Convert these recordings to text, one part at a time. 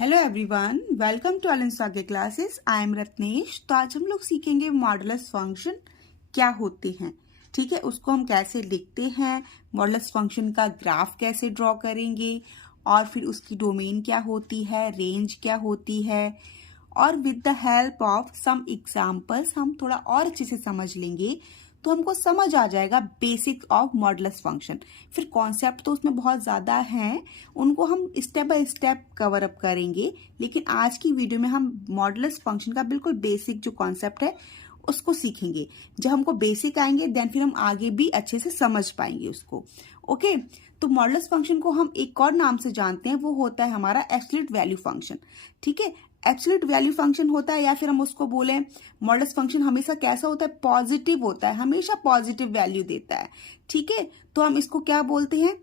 Hello everyone, welcome to अलिंसा के classes. I am Ratnesh. तो आज हम लोग सीखेंगे मॉडुलस फंक्शन क्या होते हैं। ठीक है, उसको हम कैसे लिखते हैं, मॉडुलस फंक्शन का ग्राफ कैसे ड्रॉ करेंगे, और फिर उसकी डोमेन क्या होती है, रेंज क्या होती है, और with the help of some examples हम थोड़ा और अच्छे से समझ लेंगे तो हमको समझ आ जाएगा बेसिक ऑफ मॉडुलस फंक्शन। फिर कॉन्सेप्ट तो उसमें बहुत ज़्यादा हैं, उनको हम step by step cover up करेंगे, लेकिन आज की वीडियो में हम मॉडुलस फंक्शन का बिल्कुल बेसिक जो कॉन्सेप्ट है उसको सीखेंगे। जब हमको बेसिक आएंगे देन फिर हम आगे भी अच्छे से समझ पाएंगे उसको। ओके, तो मॉडुलस फंक्शन को हम एक और नाम से जानते हैं, वो होता है हमारा एब्सोल्यूट वैल्यू फंक्शन। ठीक है, एब्सोल्यूट वैल्यू फंक्शन होता है, या फिर हम उसको बोले मॉडुलस फंक्शन हमेशा कैसा होता है, पॉजिटिव होता है, हमेशा पॉजिटिव वैल्यू देता है। ठीक है, तो हम इसको क्या बोलते हैं,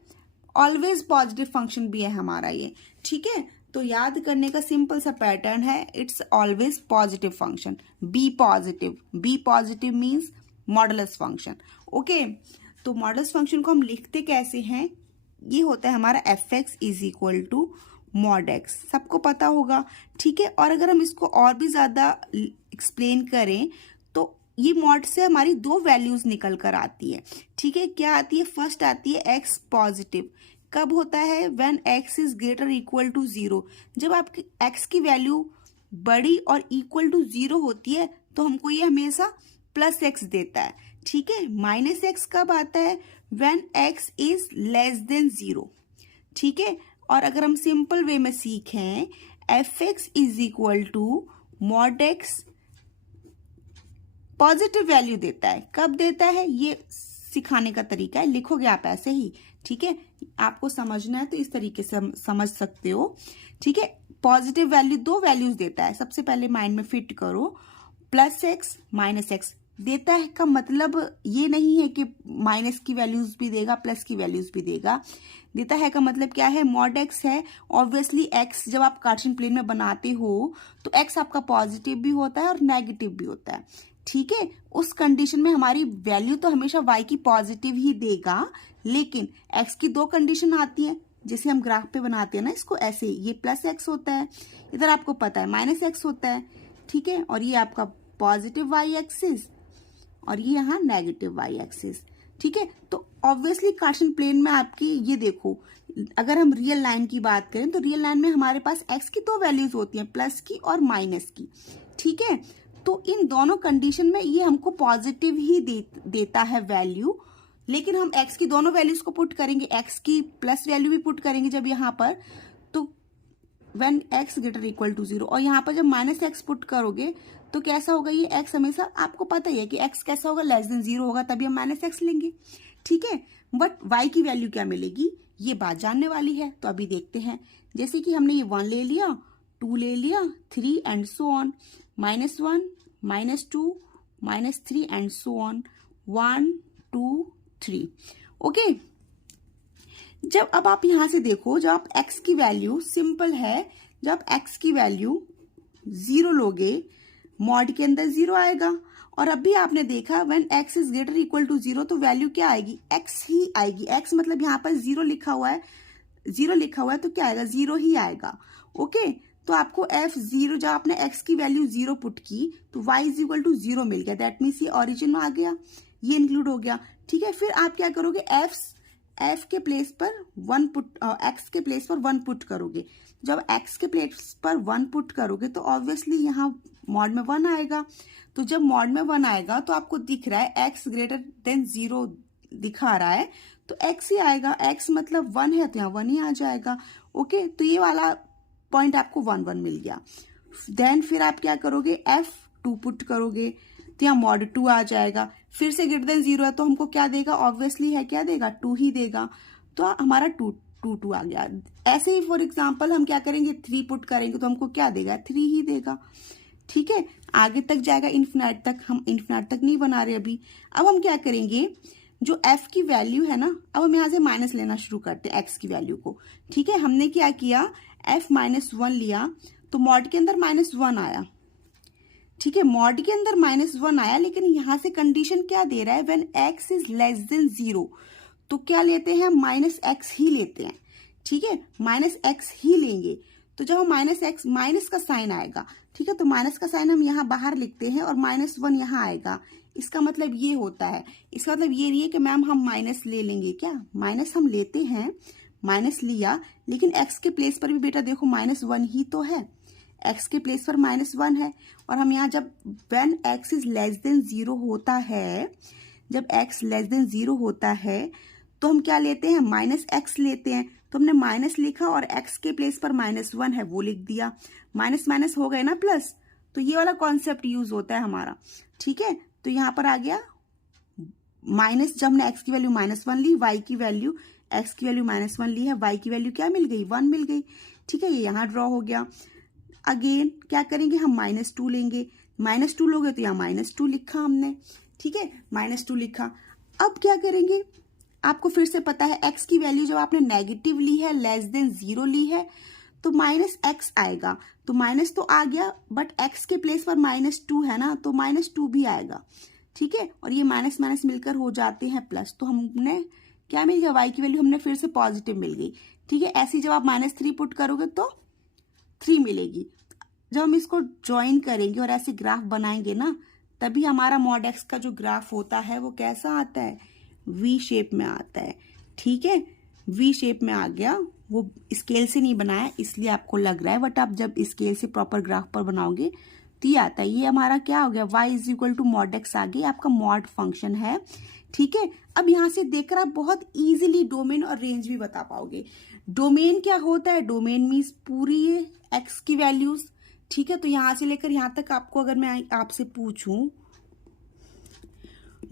ऑलवेज पॉजिटिव फंक्शन भी है हमारा ये। ठीक है, तो याद करने का सिंपल सा पैटर्न है, it's always positive function. Be positive means modulus function. Okay, तो मॉडुलस फंक्शन को हम लिखते कैसे हैं, ये होता है हमारा f x is equal to mod x, सबको पता होगा। ठीक है, और अगर हम इसको और भी ज्यादा एक्सप्लेन करें तो ये मॉड से हमारी दो वैल्यूज निकल कर आती है। ठीक है, क्या आती है, फर्स्ट आती है एक्स पॉजिटिव। कब होता है, when x is greater equal to zero. जब आपकी एक्स की वैल्यू बड़ी और इक्वल टू जीरो होती है तो हमको ये हमेशा प्लस एक्स देता है। ठीक है, माइनस एक्स कब आता है, when x is less than zero. ठीक है, और अगर हम सिंपल वे में सीखें, f x is equal to mod x positive value देता है। कब देता है, ये सिखाने का तरीका है, लिखोगे आप ऐसे ही। ठीक है, आपको समझना है तो इस तरीके से समझ सकते हो। ठीक है, पॉजिटिव वैल्यू दो वैल्यूज देता है, सबसे पहले माइंड में फिट करो, प्लस एक्स माइनस एक्स देता है का मतलब ये नहीं है कि माइनस की वैल्यूज भी देगा प्लस की वैल्यूज भी देगा। देता है का मतलब क्या है, मॉड एक्स है, ऑब्वियसली एक्स जब आप कार्टेशियन प्लेन में बनाते हो तो एक्स आपका पॉजिटिव भी होता है और नेगेटिव भी होता है। ठीक है, उस कंडीशन में हमारी वैल्यू तो हमेशा वाई की पॉजिटिव ही देगा, लेकिन एक्स की दो कंडीशन आती है, जैसे हम ग्राफ पे बनाते हैं ना इसको ऐसे, ये प्लस एक्स होता है, इधर आपको पता है माइनस एक्स होता है। ठीक है, और ये आपका पॉजिटिव वाई एक्सिस और ये यहाँ नेगेटिव वाई एक्सिस। ठीक है, तो ऑब्वियसली कार्टेशियन प्लेन में आपकी ये देखो, अगर हम रियल लाइन की बात करें तो रियल लाइन में हमारे पास एक्स की दो वैल्यूज होती हैं, प्लस की और माइनस की। ठीक है, तो इन दोनों कंडीशन में ये हमको पॉजिटिव ही देता है वैल्यू, लेकिन हम एक्स की दोनों वैल्यूज को पुट करेंगे, एक्स की प्लस वैल्यू भी पुट करेंगे जब यहाँ पर, तो when x greater equal to zero, और यहाँ पर जब माइनस एक्स पुट करोगे तो कैसा होगा, ये एक्स हमेशा आपको पता ही है कि एक्स कैसा होगा, लेस देन जीरो होगा, तभी हम माइनस एक्स लेंगे। ठीक है, बट वाई की वैल्यू क्या मिलेगी, ये बात जानने वाली है, तो अभी देखते हैं। जैसे कि हमने ये 1 ले लिया, 2 ले लिया, 3 and so on, -1 -2 -3 and so on, 1 2 3। Okay, जब अब आप यहां से देखो, जब आप x की वैल्यू सिंपल है, जब x की वैल्यू 0 लोगे, मॉड के अंदर 0 आएगा, और अभी आपने देखा when x is greater equal to 0 तो वैल्यू क्या आएगी, x ही आएगी। x मतलब यहाँ पर 0 लिखा हुआ है, 0 लिखा हुआ है तो क्या आएगा, 0 ही आएगा। ओके, तो आपको f0, जब आपने x की वैल्यू 0 पुट की तो y इज इक्वल टू 0 मिल गया, दैट मीन्स ये ओरिजिन में आ गया, ये इंक्लूड हो गया। ठीक है, फिर आप क्या करोगे, f के प्लेस पर 1 पुट, x के प्लेस पर 1 पुट करोगे। जब x के प्लेस पर 1 पुट करोगे तो ऑब्वियसली यहाँ मॉड में 1 आएगा, तो जब मॉड में 1 आएगा तो आपको दिख रहा है x ग्रेटर देन 0 दिखा रहा है, तो x ही आएगा, x मतलब 1 है तो यहाँ 1 ही आ जाएगा। ओके, तो ये वाला पॉइंट आपको 1 1 मिल गया। देन फिर आप क्या करोगे, f2 पुट करोगे तो यहाँ मॉड 2 आ जाएगा, फिर से ग्रेटर देन 0 है तो हमको क्या देगा, ऑब्वियसली है क्या देगा, 2 ही देगा, तो हमारा 2 2 2 आ गया। ऐसे ही फॉर एग्जांपल हम क्या करेंगे, 3 पुट करेंगे तो हमको क्या देगा, 3 ही देगा। ठीक है, आगे तक जाएगा इन्फिनाइट तक, हम इन्फिनाइट तक नहीं बना रहे अभी। अब हम क्या करेंगे, जो f की वैल्यू है ना, अब हम यहाँ से माइनस लेना शुरू करते हैं x की वैल्यू को। ठीक है, हमने क्या किया, f -1 लिया तो मॉड के अंदर -1 आया। ठीक है, मॉड के अंदर -1 आया, लेकिन यहां से कंडीशन क्या दे रहा है, when x is less then 0, तो क्या लेते हैं, -x ही लेते हैं। ठीक है, -x ही लेंगे, तो जब हम माइनस का साइन आएगा, ठीक है, तो माइनस का साइन हम यहाँ बाहर लिखते हैं और -1 यहाँ आएगा। इसका मतलब ये होता है, इसका मतलब ये नहीं है कि मैम हम माइनस ले लेंगे, क्या माइनस हम लेते हैं, माइनस लिया, लेकिन x के प्लेस पर भी बेटा देखो -1 ही तो है, x के प्लेस पर -1 है। और हम यहाँ जब when x is less then 0 होता है, जब x लेस देन 0 होता है तो हम क्या लेते हैं, -x लेते हैं। तो हमने माइनस लिखा और x के प्लेस पर -1 है वो लिख दिया, माइनस माइनस हो गए ना प्लस, तो ये वाला कॉन्सेप्ट यूज होता है हमारा, ठीक है। तो यहाँ पर आ गया माइनस, जब हमने x की वैल्यू -1 ली, y की वैल्यू, x की वैल्यू -1 ली है, y की वैल्यू क्या मिल गई, 1 मिल गई, ठीक है, ये यहाँ ड्रॉ हो गया। अगेन क्या करेंगे, हम -2 लेंगे, -2 लोगे तो यहाँ -2 लिखा हमने, ठीक है, -2 लिखा। अब क्या करेंगे, आपको फिर से पता है x की वैल्यू जब आपने नेगेटिव ली है, लेस देन 0 ली है, तो -x आएगा, तो माइनस तो आ गया, बट x के प्लेस पर -2 है ना, तो -2 भी आएगा, ठीक है, और ये माइनस माइनस मिलकर हो जाते हैं प्लस। तो हमने क्या मिल गया, y की वैल्यू हमने फिर से पॉजिटिव मिल गई, ठीक है। ऐसी जब आप -3 पुट करोगे तो 3 मिलेगी। जब हम इसको ज्वाइन करेंगे और ऐसे ग्राफ बनाएंगे ना, तभी हमारा मॉड x का जो ग्राफ होता है वो कैसा आता है, वी शेप में आता है, ठीक है, वी शेप में आ गया। वो स्केल से नहीं बनाया इसलिए आपको लग रहा है, बट आप जब स्केल से प्रॉपर ग्राफ पर बनाओगे तो ये आता है। ये हमारा क्या हो गया, y is equal to mod x आ गई, आपका मॉड फंक्शन है, ठीक है। अब यहाँ से देखकर आप बहुत इजीली डोमेन और रेंज भी बता पाओगे। डोमेन क्या होता है, डोमेन मीन्स पूरी x की वैल्यूज, ठीक है। तो यहां से लेकर यहां तक आपको अगर मैं आपसे पूछूं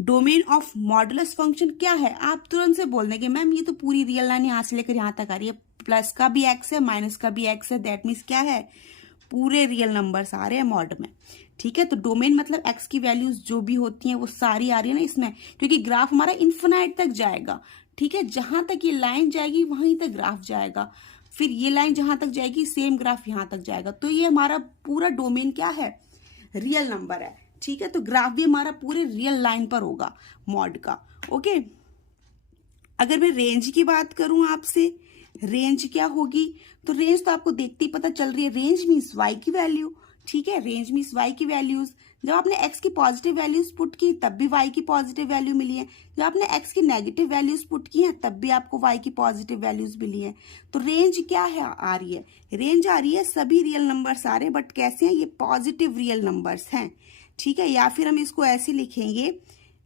डोमेन ऑफ मॉडुलस फंक्शन क्या है, आप तुरंत से बोल देंगे मैम ये तो पूरी रियल लाइन यहां से लेकर यहां तक आ रही है, प्लस का भी x है, माइनस का भी x है, दैट मीन्स क्या है, पूरे रियल नंबर्स आ रहे हैं मॉड में, ठीक है। तो डोमेन मतलब x की वैल्यूज जो भी होती हैं वो सारी आ रही है ना इसमें, क्योंकि ग्राफ हमारा इन्फिनाइट तक जाएगा, ठीक है, जहां तक ये लाइन जाएगी वहीं तक ग्राफ जाएगा, फिर ये लाइन जहां तक जाएगी सेम ग्राफ यहां तक जाएगा। तो ये हमारा पूरा डोमेन क्या है, रियल नंबर है, ठीक है। तो ग्राफ भी हमारा पूरे रियल लाइन पर होगा मॉड का, ओके। अगर मैं रेंज की बात करूं आपसे, रेंज क्या होगी, तो रेंज तो आपको देखते ही पता चल रही है, रेंज मीन्स y की वैल्यू, ठीक है, रेंज मीन्स y की वैल्यूज। जब आपने x की पॉजिटिव वैल्यूज पुट की तब भी y की पॉजिटिव वैल्यू मिली है, जब आपने x की नेगेटिव वैल्यूज पुट की हैं तब भी आपको y की पॉजिटिव वैल्यूज मिली है। तो रेंज क्या है, आ रही है, रेंज आ रही है, सभी रियल नंबर्स आ रहे हैं, बट कैसे हैं, ये पॉजिटिव रियल नंबर्स हैं, ठीक है। या फिर हम इसको ऐसे लिखेंगे,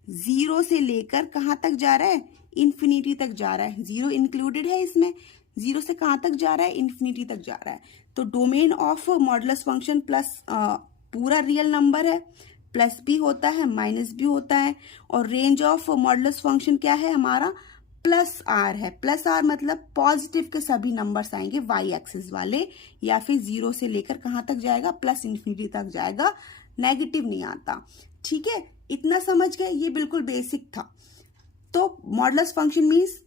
0 से लेकर कहाँ तक जा रहा है, इन्फिनिटी तक जा रहा है, 0 इंक्लूडेड है इसमें, 0 से कहाँ तक जा रहा है, इन्फिनिटी तक जा रहा है। तो domain of modulus function plus पूरा रियल नंबर है, प्लस भी होता है माइनस भी होता है, और रेंज ऑफ मॉडुलस फंक्शन क्या है हमारा, प्लस आर है। प्लस आर मतलब पॉजिटिव के सभी नंबर्स आएंगे वाई एक्सिस वाले, या फिर 0 से लेकर कहाँ तक जाएगा, प्लस इन्फिनिटी तक जाएगा, नेगेटिव नहीं आता, ठीक है। इतना समझ गए, ये बिल्कुल बेसिक था। तो modulus function means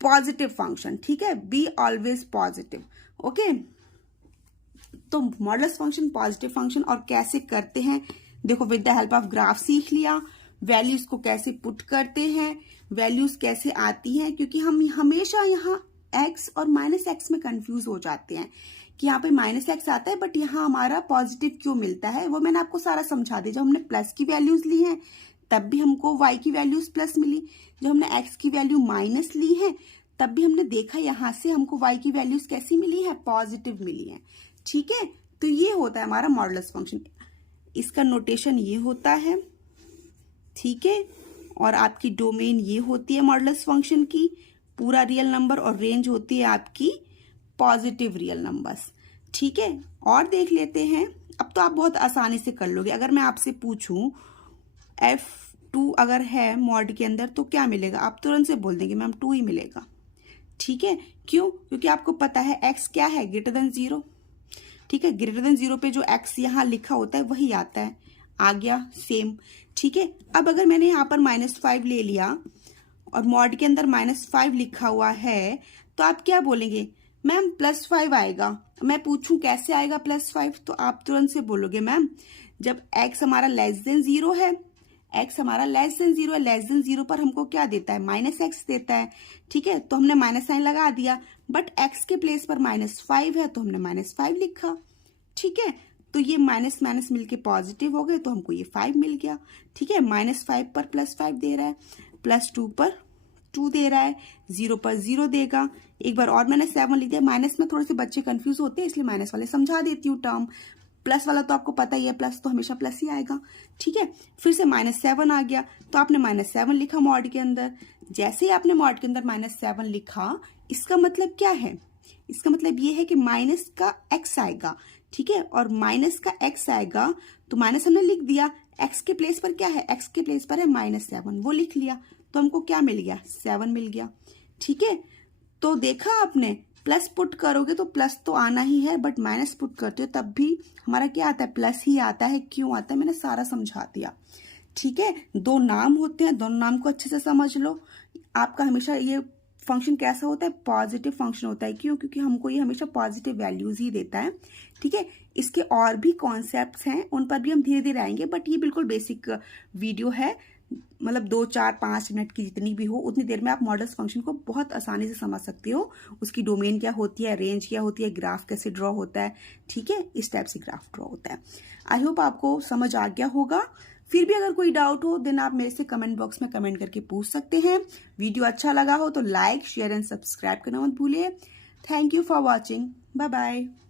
positive function, ठीक है, बी ऑलवेज पॉजिटिव, ओके। तो मॉडुलस फंक्शन पॉजिटिव फंक्शन, और कैसे करते हैं देखो, with the help of graph सीख लिया, वैल्यूज को कैसे पुट करते हैं, वैल्यूज कैसे आती हैं, क्योंकि हम हमेशा यहाँ x और -x में कंफ्यूज हो जाते हैं कि यहाँ पे -x आता है बट यहाँ हमारा पॉजिटिव क्यों मिलता है, वो मैंने आपको सारा समझा दिया। जब हमने प्लस की वैल्यूज ली हैं तब भी हमको y की वैल्यूज प्लस मिली, जब हमने x की वैल्यू माइनस ली है तब भी हमने देखा यहाँ से हमको y की वैल्यूज कैसी मिली है, पॉजिटिव मिली है, ठीक है। तो ये होता है हमारा मॉडुलस फंक्शन, इसका नोटेशन ये होता है, ठीक है। और आपकी डोमेन ये होती है मॉडुलस फंक्शन की, पूरा रियल नंबर, और रेंज होती है आपकी पॉजिटिव रियल नंबर्स, ठीक है। और देख लेते हैं, अब तो आप बहुत आसानी से कर लोगे। अगर मैं आपसे पूछूं F2 अगर है मॉड के अंदर तो क्या मिलेगा, आप तुरंत से बोल देंगे मैम 2 ही मिलेगा, ठीक है। क्यों, क्योंकि आपको पता है x क्या है, ग्रेटर देन 0, ठीक है, ग्रेटर देन 0 पे जो x यहाँ लिखा होता है वही आता है, आ गया सेम, ठीक है। अब अगर मैंने यहाँ पर -5 ले लिया और मॉड के अंदर -5 लिखा हुआ है, तो आप क्या बोलेंगे, मैम +5 आएगा। मैं पूछूं कैसे आएगा +5, तो आप तुरंत से बोलोगे मैम जब x हमारा लेस देन 0 है, x हमारा लेस देन 0 है, लेस देन 0 पर हमको क्या देता है, -x देता है, ठीक है। तो हमने माइनस साइन लगा दिया, बट x के प्लेस पर -5 है तो हमने -5 लिखा, ठीक है। तो ये माइनस माइनस मिलके पॉजिटिव हो गए तो हमको ये 5 मिल गया, ठीक है। -5 पर +5 दे रहा है, +2 पर 2 दे रहा है, 0 पर 0 देगा। एक बार और मैंने 7 लिख दिया। माइनस में थोड़े से बच्चे कंफ्यूज होते हैं, इसलिए माइनस वाले समझा देती हूँ टर्म। प्लस वाला तो आपको पता ही है, प्लस तो हमेशा प्लस ही आएगा, ठीक है। फिर से -7 आ गया तो आपने -7 लिखा मॉड के अंदर। जैसे ही आपने मॉड के अंदर -7 लिखा, इसका मतलब क्या है, इसका मतलब ये है कि माइनस का x आएगा, ठीक है। और माइनस का x आएगा तो माइनस हमने लिख दिया, x के प्लेस पर क्या है, x के प्लेस पर है -7, वो लिख लिया तो हमको क्या मिल गया, 7 मिल गया, ठीक है। तो देखा आपने, प्लस पुट करोगे तो प्लस तो आना ही है, बट माइनस पुट करते हो तब भी हमारा क्या आता है, प्लस ही आता है। क्यों आता है, मैंने सारा समझा दिया, ठीक है। दो नाम होते हैं, दोनों नाम को अच्छे से समझ लो। आपका हमेशा ये फंक्शन कैसा होता है, पॉजिटिव फंक्शन होता है। क्यों, क्योंकि हमको ये हमेशा पॉजिटिव वैल्यूज ही देता है, ठीक है। इसके और भी कॉन्सेप्ट्स हैं, उन पर भी हम धीरे धीरे आएंगे, बट ये बिल्कुल बेसिक वीडियो है, मतलब 2, 4, 5 मिनट की जितनी भी हो उतनी देर में आप मॉडल्स फंक्शन को बहुत आसानी से समझ सकते हो। उसकी डोमेन क्या होती है, रेंज क्या होती है, ग्राफ कैसे ड्रॉ होता है, ठीक है। इस टाइप से ग्राफ ड्रॉ होता है। आई होप आपको समझ आ गया होगा। फिर भी अगर कोई डाउट हो देन आप मेरे से कमेंट बॉक्स में कमेंट करके पूछ सकते हैं। वीडियो अच्छा लगा हो तो लाइक, शेयर एंड सब्सक्राइब करना मत भूलिए। Thank you for watching, bye bye.